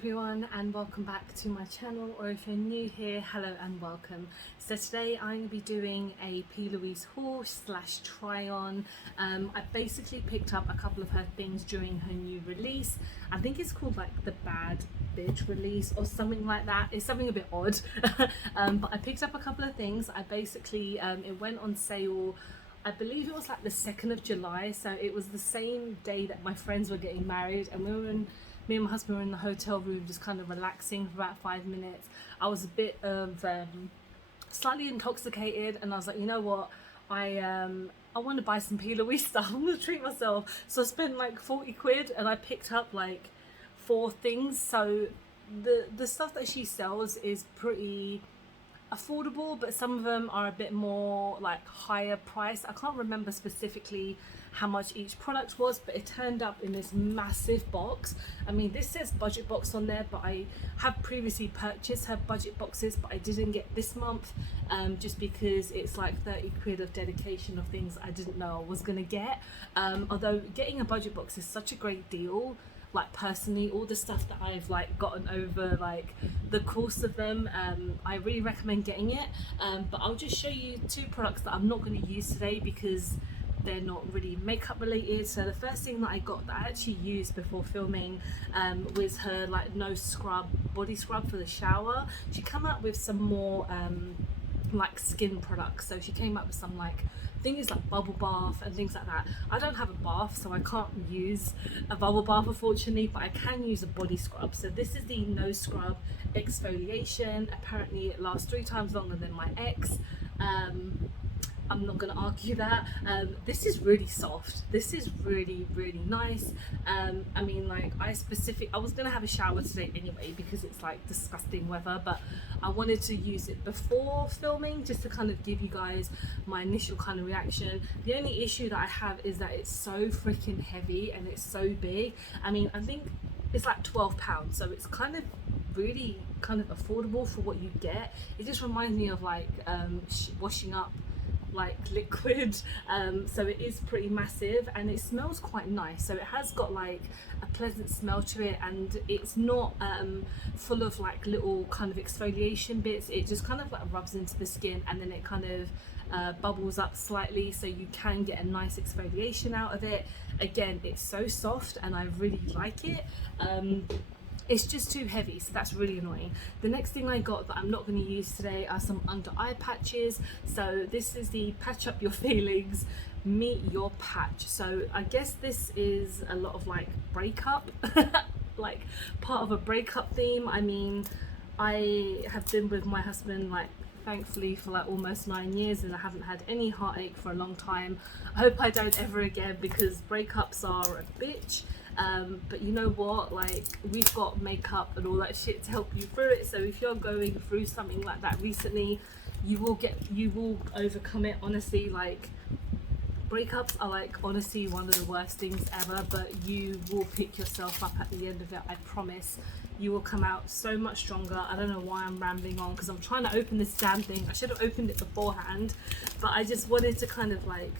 everyone, and welcome back to my channel, or if you're new here, hello and welcome. So today I'm going to be doing a PLouise haul slash try on. I basically picked up a couple of her things during her new release. I think it's called like the Bad Bitch release or something like that. It's something a bit odd. But I picked up a couple of things. I basically it went on sale, I believe it was like the 2nd of July, so it was the same day that my friends were getting married, and me and my husband were in the hotel room just kind of relaxing for about 5 minutes. I was a bit of slightly intoxicated, and I was like, you know what, I want to buy some PLouise stuff. I'm going to treat myself. So I spent like 40 quid and I picked up like 4 things. So the stuff that she sells is pretty affordable, but some of them are a bit more like higher price. I can't remember specifically how much each product was, but it turned up in this massive box. I mean, this says budget box on there, but I have previously purchased her budget boxes, but I didn't get this month just because it's like 30 quid of dedication of things I didn't know I was gonna get. Although getting a budget box is such a great deal. Like personally, all the stuff that I've like gotten over like the course of them, I really recommend getting it. But I'll just show you 2 products that I'm not going to use today because they're not really makeup related. So the first thing that I got that I actually used before filming was her like no scrub body scrub for the shower. She came out with some more like skin products. So she came up with some like things like bubble bath and things like that. I don't have a bath, so I can't use a bubble bath unfortunately, but I can use a body scrub. So this is the no scrub exfoliation. Apparently it lasts 3 times longer than my ex. I'm not going to argue that. This is really soft. This is really nice. I mean, like I was going to have a shower today anyway because it's like disgusting weather, but I wanted to use it before filming just to kind of give you guys my initial kind of reaction. The only issue that I have is that it's so freaking heavy and it's so big. I mean, I think it's like £12, so it's kind of really kind of affordable for what you get. It just reminds me of like washing up like liquid, so it is pretty massive and it smells quite nice. So it has got like a pleasant smell to it, and it's not full of like little kind of exfoliation bits. It just kind of like rubs into the skin and then it kind of bubbles up slightly, so you can get a nice exfoliation out of it. Again, it's so soft and I really like it. It's just too heavy, so that's really annoying. The next thing I got that I'm not going to use today are some under eye patches. So this is the Patch Up Your Feelings Meet Your Patch. So I guess this is a lot of like breakup, like part of a breakup theme. I mean, I have been with my husband like thankfully for like almost 9 years and I haven't had any heartache for a long time. I hope I don't ever again because breakups are a bitch. But you know what, like we've got makeup and all that shit to help you through it. So if you're going through something like that recently, you will overcome it. Honestly, like breakups are like honestly one of the worst things ever, but you will pick yourself up at the end of it. I promise. You will come out so much stronger. I don't know why I'm rambling on because I'm trying to open this damn thing. I should have opened it beforehand, but I just wanted to kind of like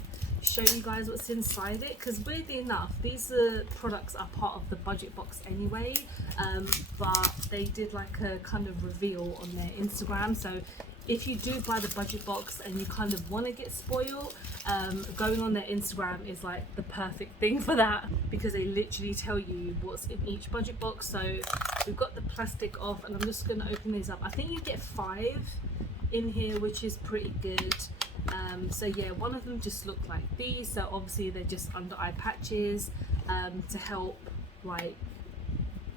show you guys what's inside it, because weirdly enough these products are part of the budget box anyway, but they did like a kind of reveal on their Instagram. So if you do buy the budget box and you kind of want to get spoiled, going on their Instagram is like the perfect thing for that, because they literally tell you what's in each budget box. So we've got the plastic off and I'm just going to open these up. I think you get 5 in here, which is pretty good. So yeah, one of them just looked like these. So obviously they're just under eye patches to help like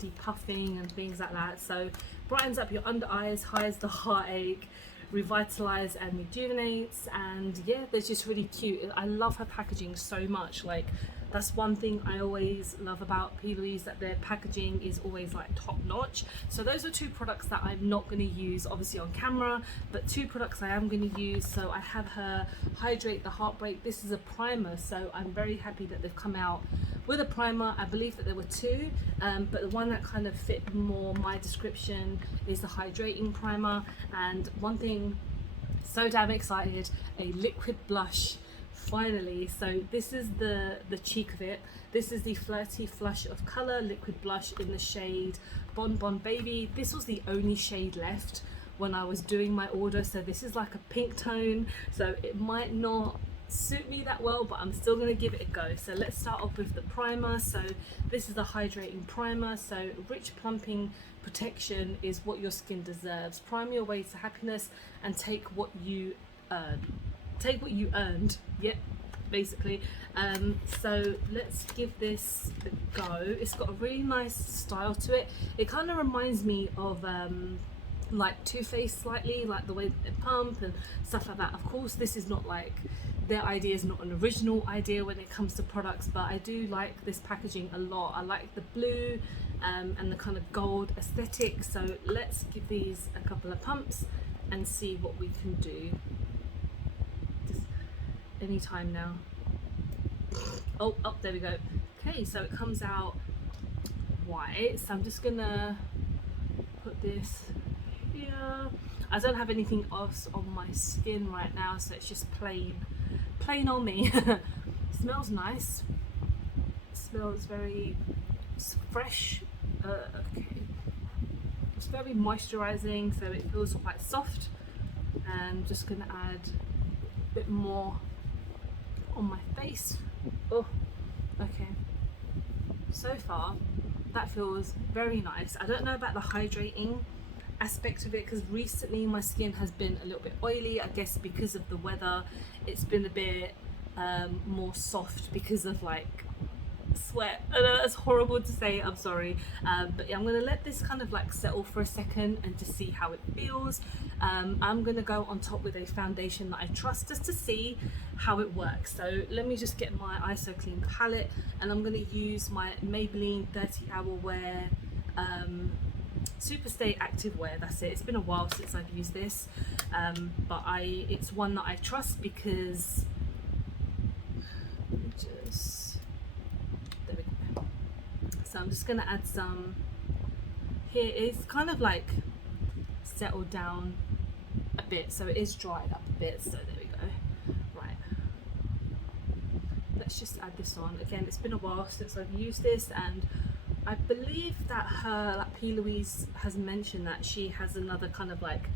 depuffing and things like that. So brightens up your under eyes, hides the heartache, revitalize and rejuvenates, and yeah, they're just really cute. I love her packaging so much. Like that's one thing I always love about PLouise, that their packaging is always like top notch. So those are 2 products that I'm not going to use obviously on camera, but 2 products I am going to use. So I have her Hydrate the Heartbreak. This is a primer, so I'm very happy that they've come out with a primer. I believe that there were 2, but the one that kind of fit more my description is the hydrating primer. And one thing, so damn excited, a liquid blush Finally, so this is the cheek of it. This is the Flirty Flush of Colour liquid blush in the shade Bon Bon Baby. This was the only shade left when I was doing my order, so this is like a pink tone, so it might not suit me that well, but I'm still going to give it a go. So let's start off with the primer. So this is a hydrating primer, so rich plumping protection is what your skin deserves. Prime your way to happiness and take what you earned. Yep, basically. So let's give this a go. It's got a really nice style to it. It kind of reminds me of like Too Faced slightly, like the way that they pump and stuff like that. Of course, this is not like, their idea is not an original idea when it comes to products, but I do like this packaging a lot. I like the blue and the kind of gold aesthetic. So let's give these a couple of pumps and see what we can do. Just any time now. Oh, there we go. Okay, so it comes out white. So I'm just gonna put this here. I don't have anything else on my skin right now, so it's just plain on me. Smells nice. Smells very fresh. Okay. It's very moisturizing, so it feels quite soft. And I'm just gonna add a bit more on my face. Oh, okay. So far, that feels very nice. I don't know about the hydrating aspect of it, because recently my skin has been a little bit oily. I guess because of the weather, it's been a bit more soft because of like sweat. I know that's horrible to say, I'm sorry, but yeah, I'm gonna let this kind of like settle for a second and to see how it feels. I'm gonna go on top with a foundation that I trust just to see how it works. So let me just get my ISO Clean palette, and I'm gonna use my Maybelline 30 Hour Wear Superstay Active Wear. That's it. It's been a while since I've used this, but it's one that I trust because there we go. So I'm just gonna add some here. It's kind of like settled down a bit, so it is dried up a bit. So there we go. Right, let's just add this on. Again, it's been a while since I've used this, and I believe that PLouise has mentioned that she has another kind of like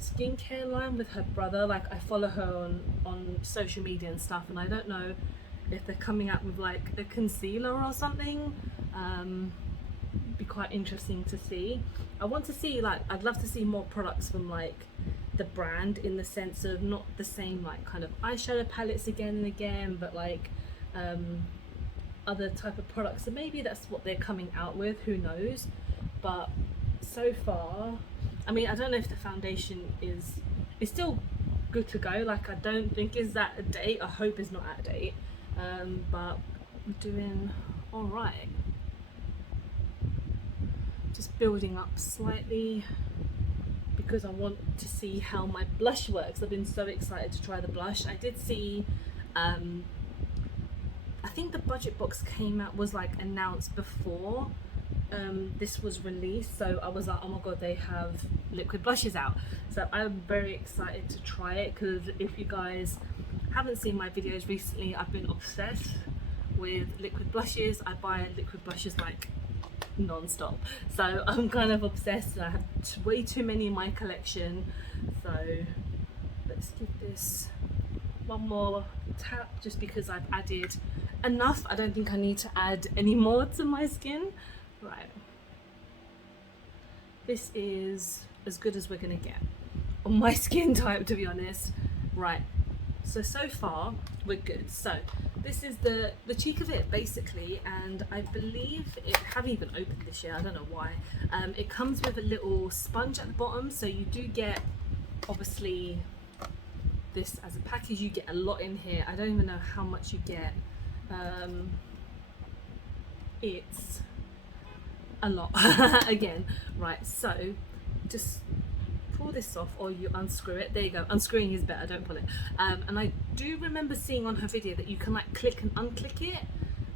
skincare line with her brother. Like, I follow her on social media and stuff, and I don't know if they're coming out with like a concealer or something. Be quite interesting to see. I want to see, like, I'd love to see more products from like the brand, in the sense of not the same like kind of eyeshadow palettes again and again, but like other type of products. So maybe that's what they're coming out with, who knows. But so far, I mean, I don't know if the foundation is still good to go. Like, I don't think it's out of date. I hope it's not out of date, but I'm doing all right. Just building up slightly because I want to see how my blush works. I've been so excited to try the blush. I did see I think the budget box was like announced before this was released, so I was like, oh my god, they have liquid blushes out. So I'm very excited to try it, because if you guys haven't seen my videos recently, I've been obsessed with liquid blushes. I buy liquid blushes like non-stop, so I'm kind of obsessed, and I have way too many in my collection. So let's give this one more tap, just because I've added enough. I don't think I need to add any more to my skin. Right, this is as good as we're gonna get on my skin type, to be honest. Right, so far we're good. So this is the cheek of it basically, and I believe I haven't even opened this yet, I don't know why. It comes with a little sponge at the bottom, so you do get, obviously, this as a package. You get a lot in here. I don't even know how much you get. It's a lot. Again, right, so just pull this off, or you unscrew it. There you go. Unscrewing is better, don't pull it. And I do remember seeing on her video that you can like click and unclick it,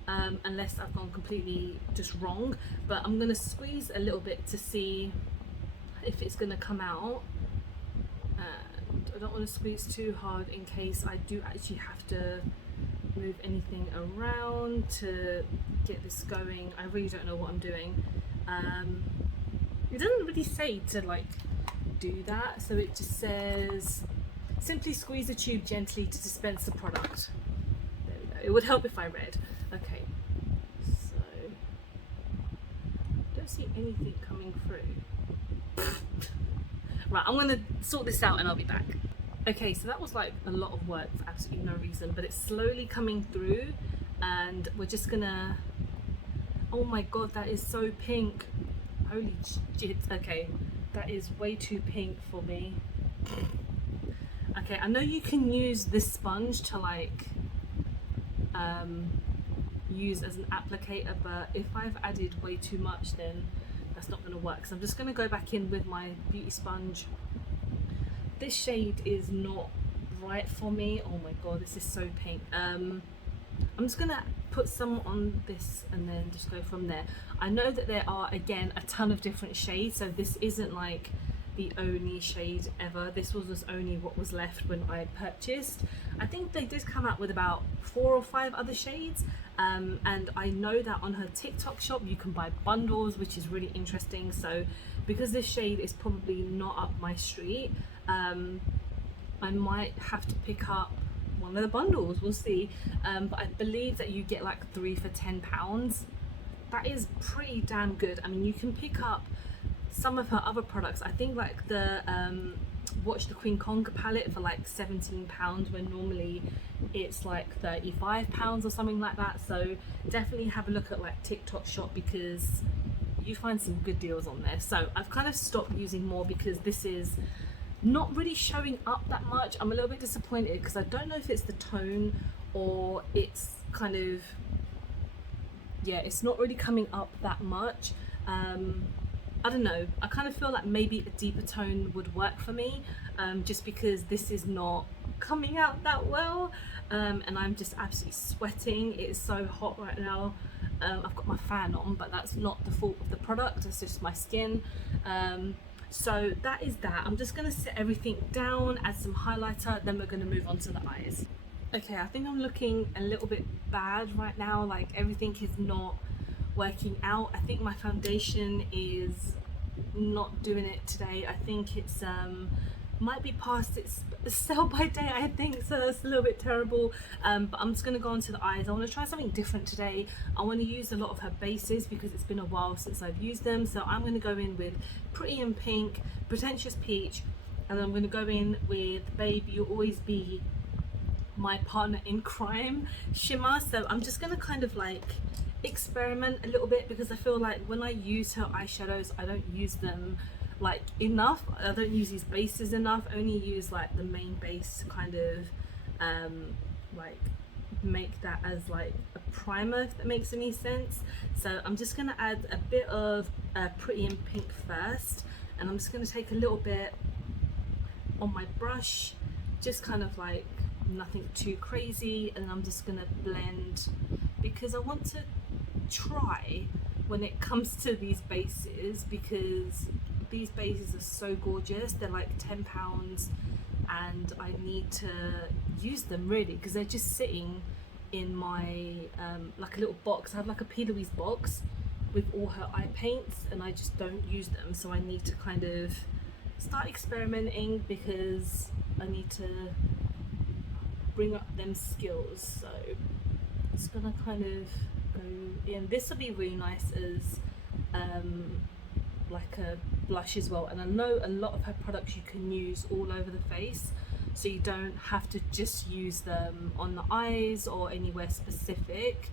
unless I've gone completely just wrong. But I'm gonna squeeze a little bit to see if it's gonna come out. I don't want to squeeze too hard in case I do actually have to move anything around to get this going. I really don't know what I'm doing. It doesn't really say to like do that, so it just says simply squeeze the tube gently to dispense the product. There we go. It would help if I read. Okay, so don't see anything coming through. Right, I'm gonna sort this out and I'll be back. Okay, so that was like a lot of work for absolutely no reason, but it's slowly coming through, and we're just gonna, oh my god, that is so pink. Holy shit. Okay, that is way too pink for me. Okay, I know you can use this sponge to like use as an applicator, but if I've added way too much, then that's not going to work. So I'm just going to go back in with my beauty sponge. This shade is not right for me. Oh my god, this is so pink. I'm just going to put some on this and then just go from there. I know that there are, again, a ton of different shades, so this isn't like the only shade ever. This was just only what was left when I purchased. I think they did come out with about 4 or 5 other shades, and I know that on her TikTok shop you can buy bundles, which is really interesting. So because this shade is probably not up my street, I might have to pick up one of the bundles, we'll see. But I believe that you get like 3 for £10. That is pretty damn good. I mean, you can pick up some of her other products. I think like the Watch the Queen Conquer palette for like £17, when normally it's like £35 or something like that. So definitely have a look at like TikTok shop, because you find some good deals on there. So I've kind of stopped using more because this is not really showing up that much. I'm a little bit disappointed because I don't know if it's the tone or it's kind of, yeah, it's not really coming up that much. I don't know, I kind of feel like maybe a deeper tone would work for me, just because this is not coming out that well, and I'm just absolutely sweating. It is so hot right now. I've got my fan on, but that's not the fault of the product, it's just my skin. So that is that. I'm just going to set everything down, add some highlighter, then we're going to move on to the eyes. Okay, I think I'm looking a little bit bad right now, like everything is not working out. I think my foundation is not doing it today. I think it's might be past its sell by date, I think, so that's a little bit terrible. But I'm just going to go on to the eyes. I want to try something different today. I want to use a lot of her bases because it's been a while since I've used them. So I'm going to go in with Pretty in Pink, Pretentious Peach, and I'm going to go in with Babe You'll Always Be My Partner in Crime shimmer. So I'm just going to kind of like experiment a little bit, because I feel like when I use her eyeshadows, I don't use them like enough. I don't use these bases enough. I only use like the main base to kind of like make that as like a primer, if that makes any sense. So I'm just going to add a bit of Pretty in Pink first, and I'm just going to take a little bit on my brush, just kind of like nothing too crazy, and I'm just going to blend, because I want to try when it comes to these bases, because these bases are so gorgeous. They're like £10 and I need to use them really, because they're just sitting in my like a little box. I have like a PLouise box with all her eye paints and I just don't use them, so I need to kind of start experimenting because I need to bring up them skills. So it's gonna kind of go in. This will be really nice as like a blush as well, and I know a lot of her products you can use all over the face, so you don't have to just use them on the eyes or anywhere specific,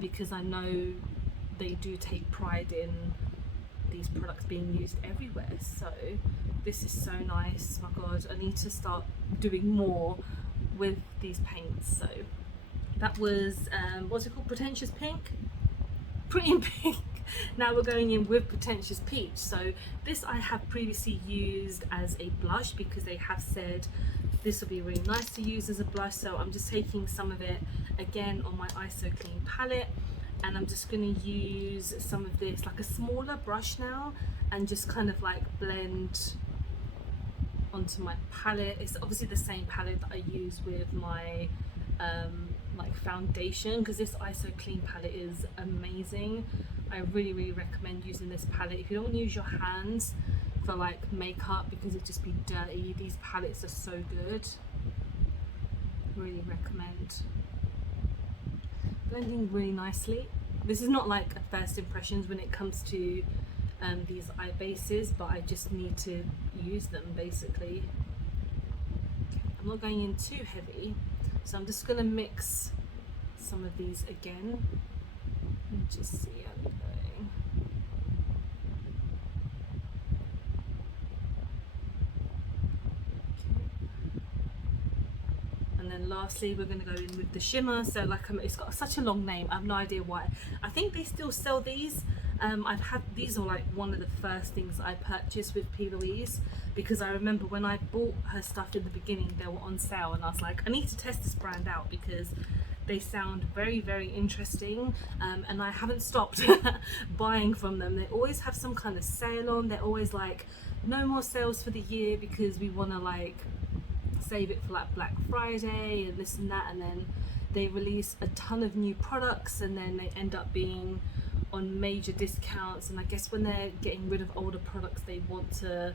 because I know they do take pride in these products being used everywhere. So this is so nice. My god, I need to start doing more with these paints. So that was what's it called, Pretentious Pink, Pretty in Pink. Now we're going in with Pretentious Peach. So this I have previously used as a blush, because they have said this will be really nice to use as a blush. So I'm just taking some of it again on my Eye So Clean palette, and I'm just going to use some of this, like a smaller brush now, and just kind of like blend onto my palette. It's obviously the same palette that I use with my like foundation, because this ISO Clean palette is amazing. I really recommend using this palette. If you don't want to use your hands for like makeup because it'd just be dirty, these palettes are so good. Really recommend. Blending really nicely. This is not like a first impressions when it comes to these eye bases, but I just need to use them basically. I'm not going in too heavy, so I'm just going to mix some of these again and just see how they're going. And then lastly we're going to go in with the shimmer. So like it's got such a long name, I have no idea why. I think they still sell these. I've had these are like one of the first things I purchased with PLouise, because I remember when I bought her stuff in the beginning they were on sale and I was like, I need to test this brand out because they sound very interesting, and I haven't stopped buying from them. They always have some kind of sale on. They're always like, no more sales for the year because we want to like save it for like Black Friday and this and that, and then they release a ton of new products and then they end up being on major discounts. And I guess when they're getting rid of older products they want to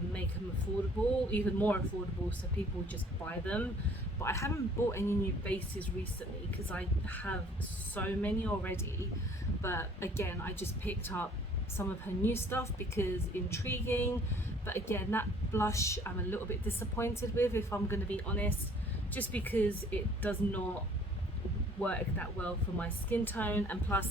make them affordable, even more affordable, so people just buy them. But I haven't bought any new bases recently because I have so many already. But again, I just picked up some of her new stuff because intriguing. But again, that blush I'm a little bit disappointed with, if I'm going to be honest, just because it does not work that well for my skin tone, and plus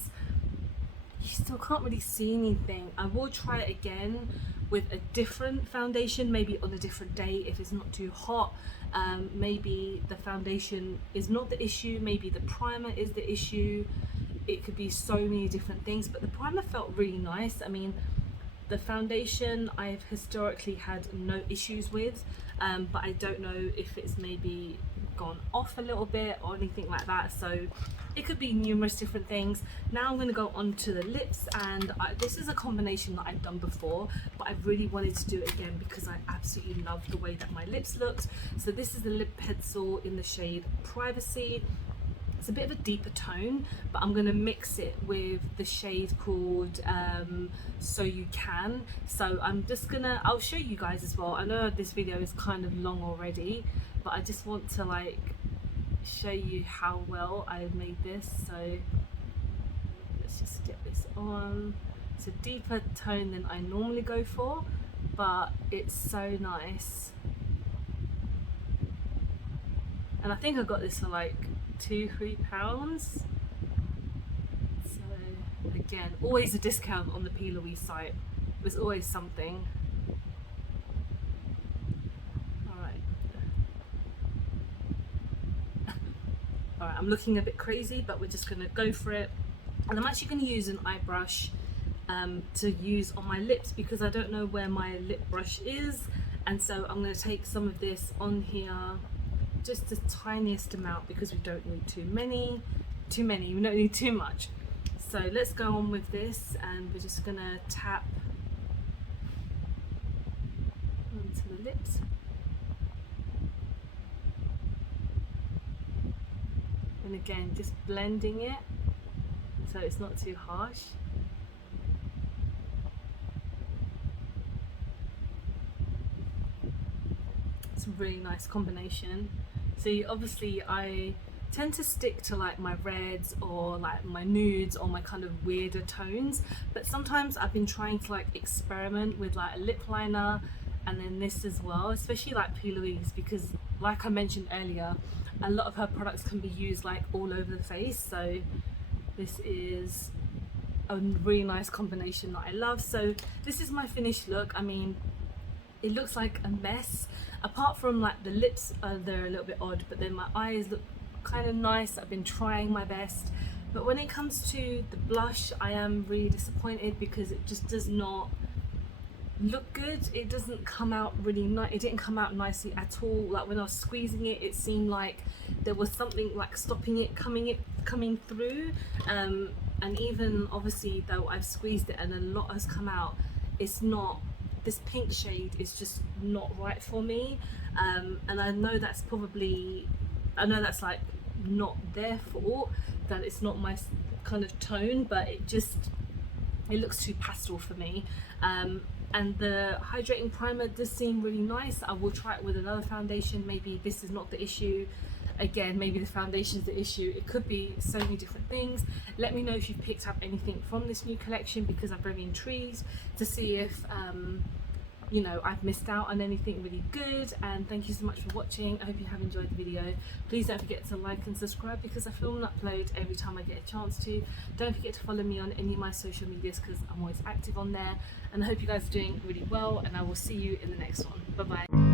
you still can't really see anything. I will try it again with a different foundation, maybe on a different day if it's not too hot. Maybe the foundation is not the issue, maybe the primer is the issue. It could be so many different things, but the primer felt really nice. I mean, the foundation I've historically had no issues with, but I don't know if it's maybe gone off a little bit or anything like that, so it could be numerous different things. Now I'm going to go on to the lips, and this is a combination that I've done before, but I really wanted to do it again because I absolutely love the way that my lips looked. So this is the lip pencil in the shade Privacy. It's a bit of a deeper tone, but I'm going to mix it with the shade called So You Can. So I'm just gonna, I'll show you guys as well. I know this video is kind of long already, but I just want to like show you how well I've made this. So let's just get this on. It's a deeper tone than I normally go for, but it's so nice. And I think I got this for like £2-3. So again, always a discount on the PLouise site. There's always something. Alright, I'm looking a bit crazy, but we're just gonna go for it. And I'm actually gonna use an eye brush to use on my lips because I don't know where my lip brush is, and so I'm going to take some of this on here, just the tiniest amount because we don't need too many, we don't need too much. So let's go on with this, and we're just going to tap onto the lips. And again, just blending it so it's not too harsh. It's a really nice combination. So obviously I tend to stick to like my reds or like my nudes or my kind of weirder tones, but sometimes I've been trying to like experiment with like a lip liner and then this as well, especially like PLouise, because like I mentioned earlier, a lot of her products can be used like all over the face. So this is a really nice combination that I love. So this is my finished look. I mean, it looks like a mess. Apart from like the lips, they're a little bit odd, but then my eyes look kind of nice. I've been trying my best, but when it comes to the blush, I am really disappointed because it just does not look good. It doesn't come out really nice. It didn't come out nicely at all. Like when I was squeezing it, it seemed like there was something like stopping it coming through. And even obviously though I've squeezed it and a lot has come out, it's not, this pink shade is just not right for me. And I know that's probably, I know that's like not their fault that it's not my kind of tone, but it looks too pastel for me. And the hydrating primer does seem really nice. I will try it with another foundation. Maybe this is not the issue. Again, maybe the foundation is the issue. It could be so many different things. Let me know if you've picked up anything from this new collection, because I'm very intrigued to see if you know, I've missed out on anything really good. And thank you so much for watching. I hope you have enjoyed the video. Please don't forget to like and subscribe, because I film and upload every time I get a chance to. Don't forget to follow me on any of my social medias, because I'm always active on there. And I hope you guys are doing really well, and I will see you in the next one. Bye bye.